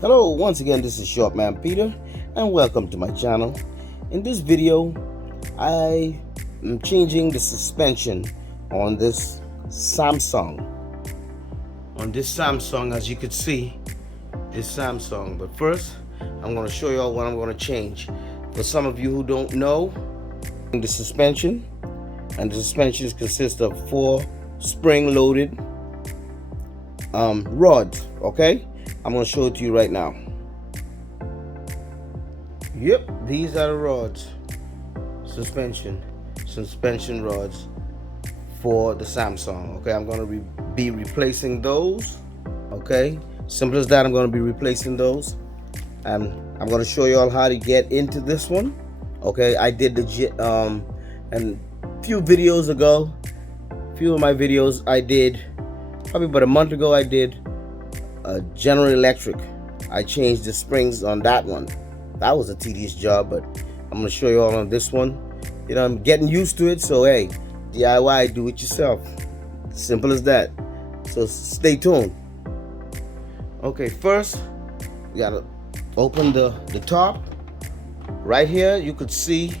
Hello, once again, this is Shortman Peter, and welcome to my channel. In this video, I am changing the suspension on this Samsung. As you can see, this Samsung. But first, I'm going to show you all what I'm going to change. For some of you who don't know, the suspension, and the suspensions consist of 4 spring-loaded rods. Okay, I'm going to show it to you right now. Yep, these are the rods, suspension rods for the Samsung. Okay, I'm going to be replacing those. Okay, simple as that. I'm going to be replacing those, and I'm going to show you all how to get into this one. Okay, I did and a few videos ago, few of my videos I did probably about a month ago. I did General Electric. I changed the springs on that one. That was a tedious job, but I'm going to show you all on this one. You know, I'm getting used to it, so hey, DIY, do it yourself. Simple as that. So stay tuned. Okay, first, you got to open the top. Right here, you'll see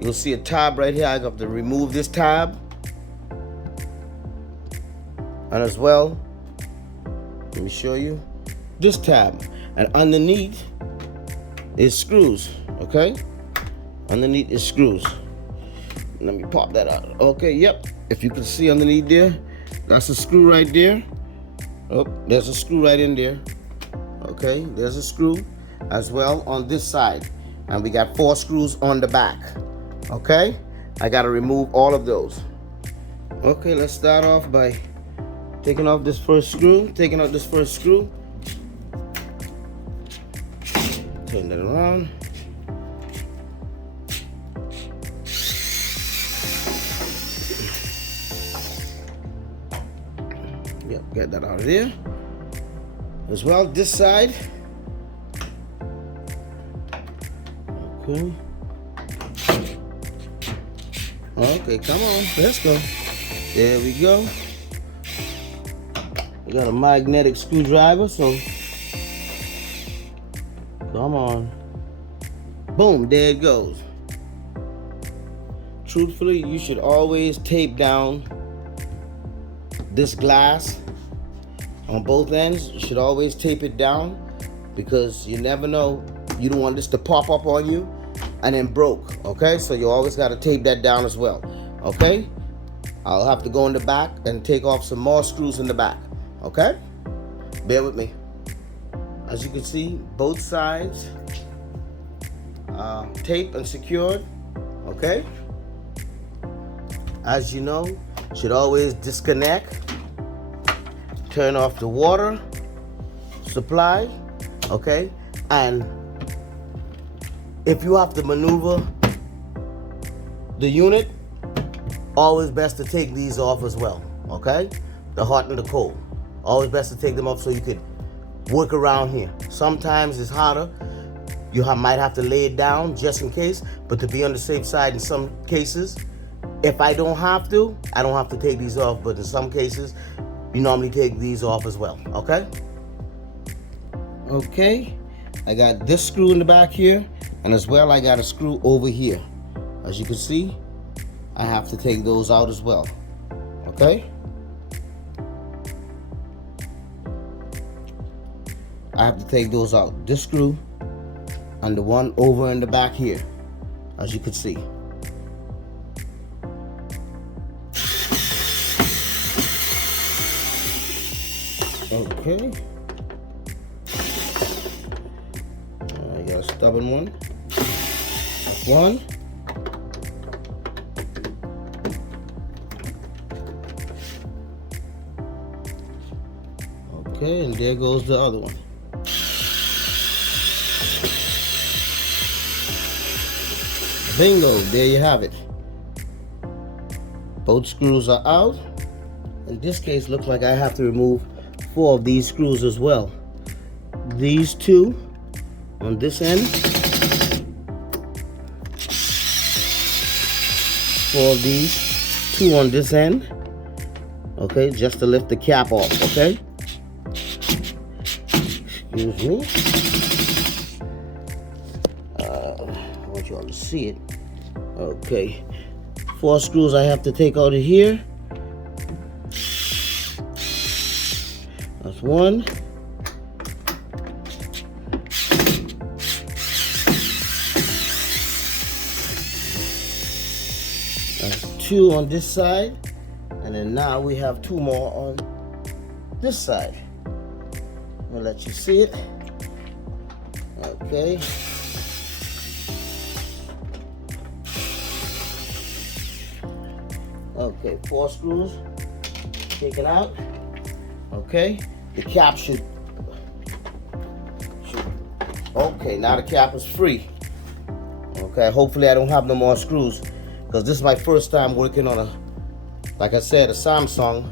a tab right here. I have to remove this tab. And as well, let me show you this tab. And underneath is screws, okay? Underneath is screws. Let me pop that out. Okay, yep. If you can see underneath there, that's a screw right there. Oh, there's a screw right in there. Okay, there's a screw as well on this side. And we got 4 screws on the back. Okay, I gotta remove all of those. Okay, let's start off by taking out this first screw. Turn that around. Yep, get that out of there. As well, this side. Okay. Okay, come on, let's go. There we go. We got a magnetic screwdriver, so come on. Boom, there it goes. Truthfully, you should always tape down this glass on both ends. You should always tape it down, because you never know. You don't want this to pop up on you and then broke. Okay, so you always got to tape that down as well. Okay, I'll have to go in the back and take off some more screws in the back. Okay, bear with me. As you can see, both sides taped and secured. Okay, as you know, should always disconnect, turn off the water supply. Okay, and if you have to maneuver the unit, always best to take these off as well. Okay, the hot and the cold, always best to take them off so you could work around here. Sometimes it's harder. You might have to lay it down just in case, but to be on the safe side in some cases, if I don't have to take these off, but in some cases, you normally take these off as well. Okay? Okay, I got this screw in the back here, and as well I got a screw over here. As you can see, I have to take those out as well. Okay? I have to take those out. This screw and the one over in the back here, as you can see. Okay. I got a stubborn one. That's one. Okay, and there goes the other one. Bingo, there you have it. Both screws are out. In this case, looks like I have to remove 4 of these screws as well. These 2 on this end. 4 of these, 2 on this end. Okay, just to lift the cap off, okay? Excuse me. I want you all to see it. Okay. 4 screws I have to take out of here. That's 1. That's 2 on this side. And then now we have 2 more on this side. I'll let you see it. Okay. Okay, 4 screws taken out. Okay, the cap should. Okay, now the cap is free. Okay, hopefully I don't have no more screws, because this is my first time working on like I said, a Samsung.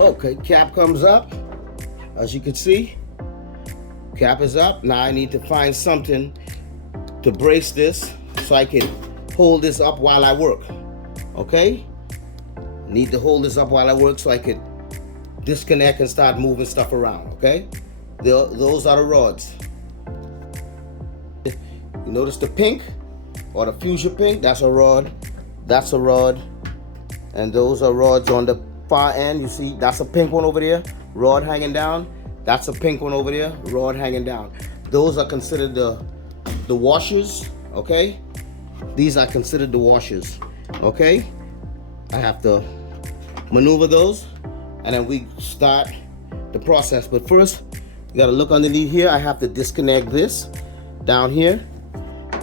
Okay, cap comes up. As you can see, cap is up. Now I need to find something to brace this so I can hold this up while I work. Okay? Need to hold this up while I work so I can disconnect and start moving stuff around. Okay? Those are the rods. You notice the pink or the fuchsia pink? That's a rod. That's a rod. And those are rods on the far end. You see, that's a pink one over there, rod hanging down. That's a pink one over there, rod hanging down. Those are considered the washers. Okay? These are considered the washers. Okay, I have to maneuver those and then we start the process. But first, you gotta look underneath here. I have to disconnect this down here.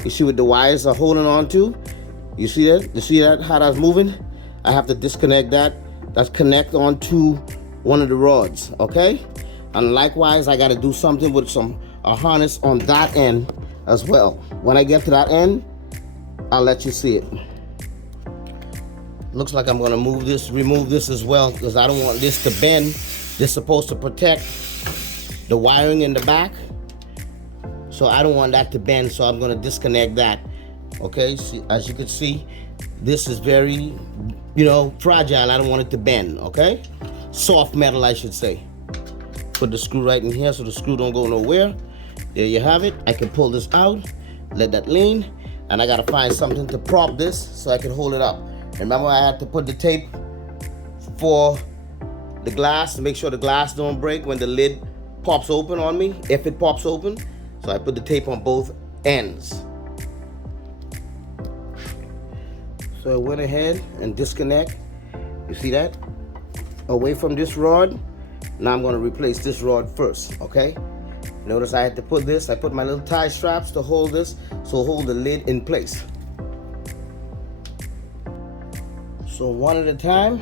You see what the wires are holding on to? You see that? You see that, how that's moving? I have to disconnect that. That's connect onto one of the rods, okay? And likewise, I gotta do something with a harness on that end as well. When I get to that end, I'll let you see it. Looks like I'm gonna remove this as well, because I don't want this to bend. This is supposed to protect the wiring in the back, so I don't want that to bend, so I'm gonna disconnect that. Okay, see, as you can see, this is very, fragile. I don't want it to bend, okay? Soft metal, I should say. Put the screw right in here so the screw don't go nowhere. There you have it. I can pull this out, let that lean, and I gotta find something to prop this so I can hold it up. Remember, I had to put the tape for the glass to make sure the glass don't break when the lid pops open on me, if it pops open. So I put the tape on both ends. So I went ahead and disconnect. You see that? Away from this rod. Now I'm gonna replace this rod first, okay? Notice I had to put this, I put my little tie straps to hold this, so hold the lid in place. So one at a time,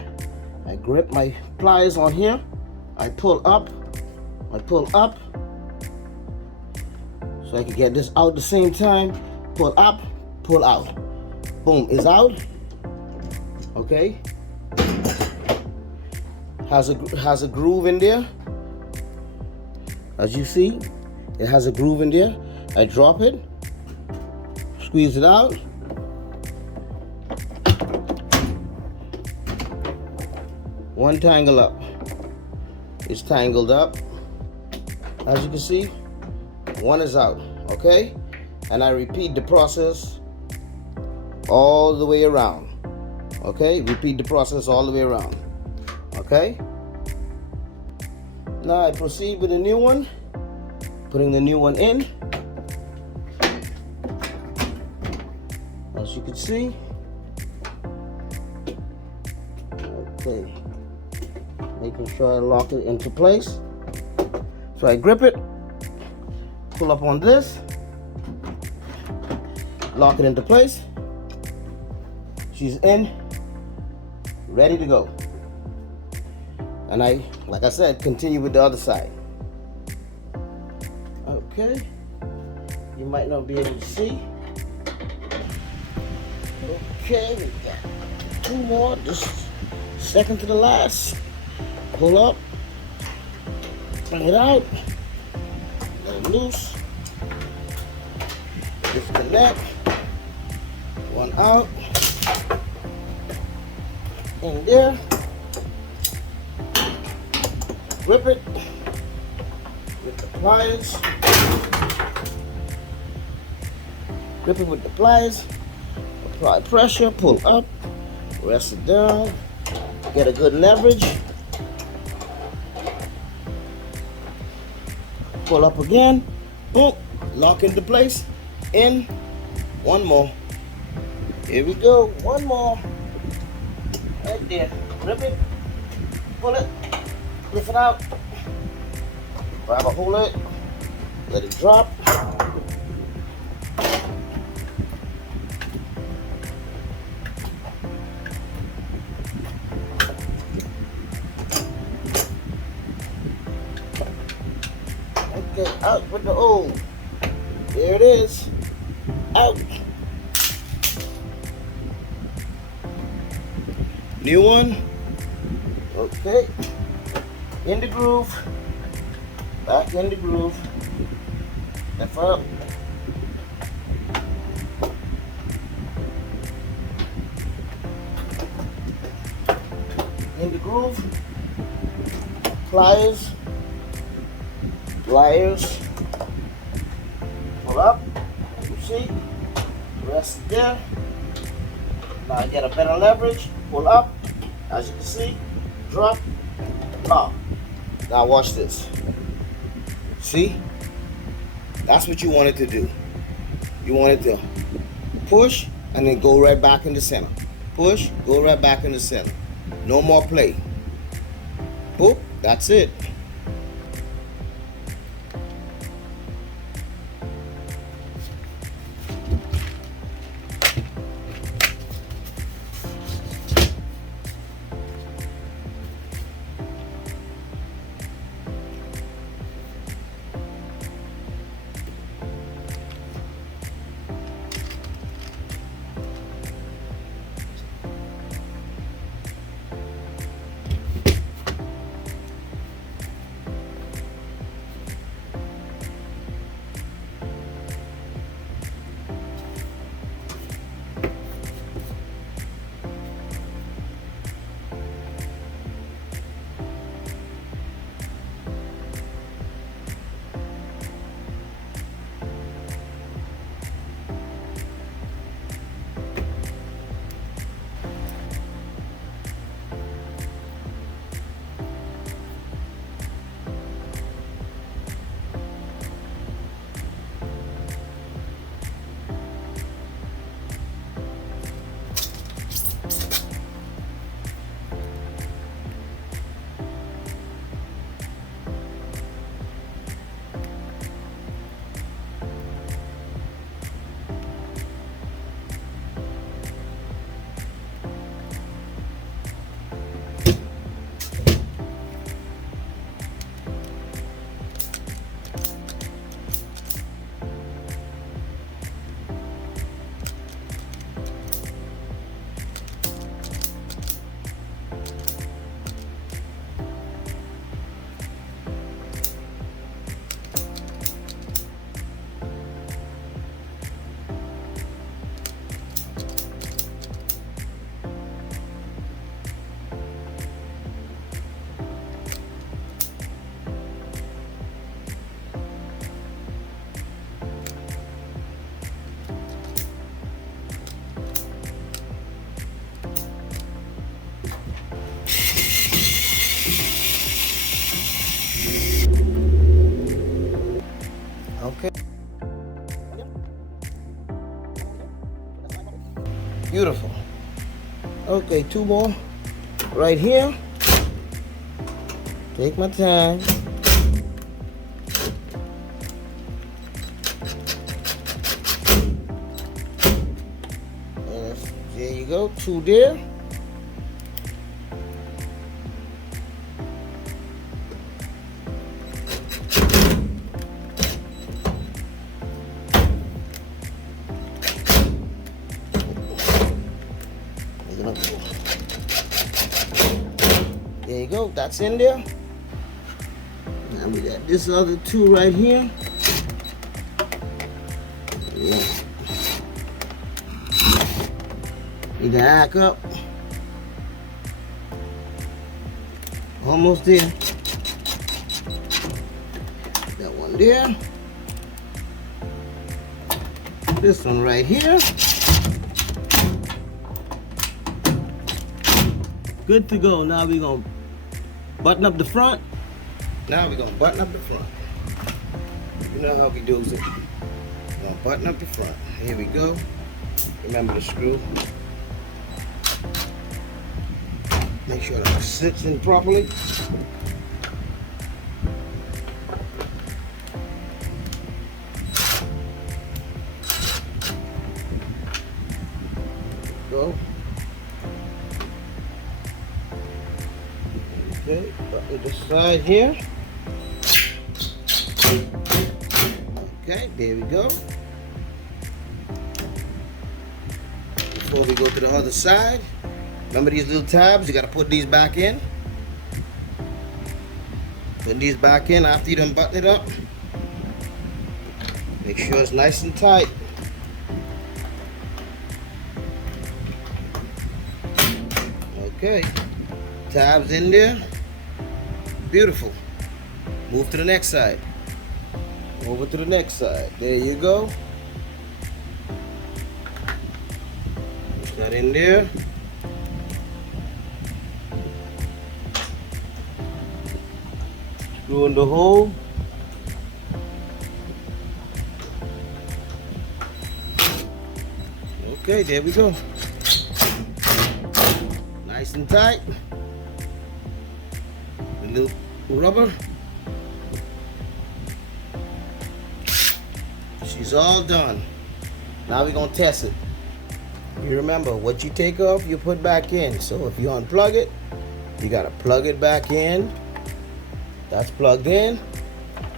I grip my pliers on here, I pull up, so I can get this out at the same time, pull up, pull out. Boom, it's out, okay? Has a groove in there. As you see, it has a groove in there. I drop it, squeeze it out. One tangle up. It's tangled up. As you can see, one is out, okay? And I repeat the process all the way around, okay? Repeat the process all the way around, okay? Now I proceed with a new one, putting the new one in. As you can see, okay. Making sure I lock it into place. So I grip it, pull up on this, lock it into place. She's in, ready to go. And I, like I said, continue with the other side. Okay, you might not be able to see. Okay, we got 2 more, just second to the last. Pull up, bring it out, let it loose, disconnect, one out, in there, grip it, with the pliers. Grip it with the pliers. Apply pressure, pull up, rest it down, get a good leverage. Pull up again, boom, lock into place, in, one more. Here we go, one more. Right there, grip it, pull it, lift it out, grab a hold of it, let it drop. Okay, out with the old. There it is. Out. New one. Okay. In the groove. Back in the groove. Lift up. In the groove. Pliers. Pliers, pull up, you see, rest there. Now I get a better leverage, pull up, as you can see, drop, lock. Now watch this. See, that's what you wanted to do. You wanted to push and then go right back in the center. Push, go right back in the center. No more play. Boop, that's it. Okay. Beautiful. Okay, two more right here. Take my time. And there you go, two there. There you go, that's in there. Now we got this other two right here. Yeah. Need to hack up. Almost there. That one there. This one right here. Good to go. Now we're gonna button up the front. Now we're gonna button up the front. You know how we do it. We're gonna button up the front. Here we go. Remember the screw. Make sure that it sits in properly. Go. Okay, button this side here. Okay, there we go. Before we go to the other side, remember these little tabs? You gotta put these back in. Put these back in after you done button it up. Make sure it's nice and tight. Okay, tabs in there. Beautiful. Move to the next side. Over to the next side. There you go. Push that in there. Screw in the hole. Okay, there we go. Nice and tight. A little rubber. She's all done. Now we're gonna test it. You remember, what you take off, you put back in. So if you unplug it, you gotta plug it back in. That's plugged in.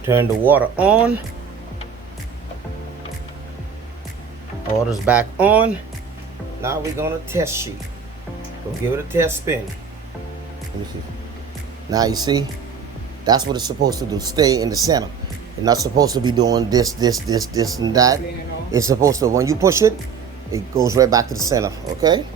Turn the water on. Water's back on. Now we're gonna test sheet. Go give it a test spin. Let me see. Now you see, that's what it's supposed to do. Stay in the center. You're not supposed to be doing this, and that. It's supposed to, when you push it, it goes right back to the center, okay?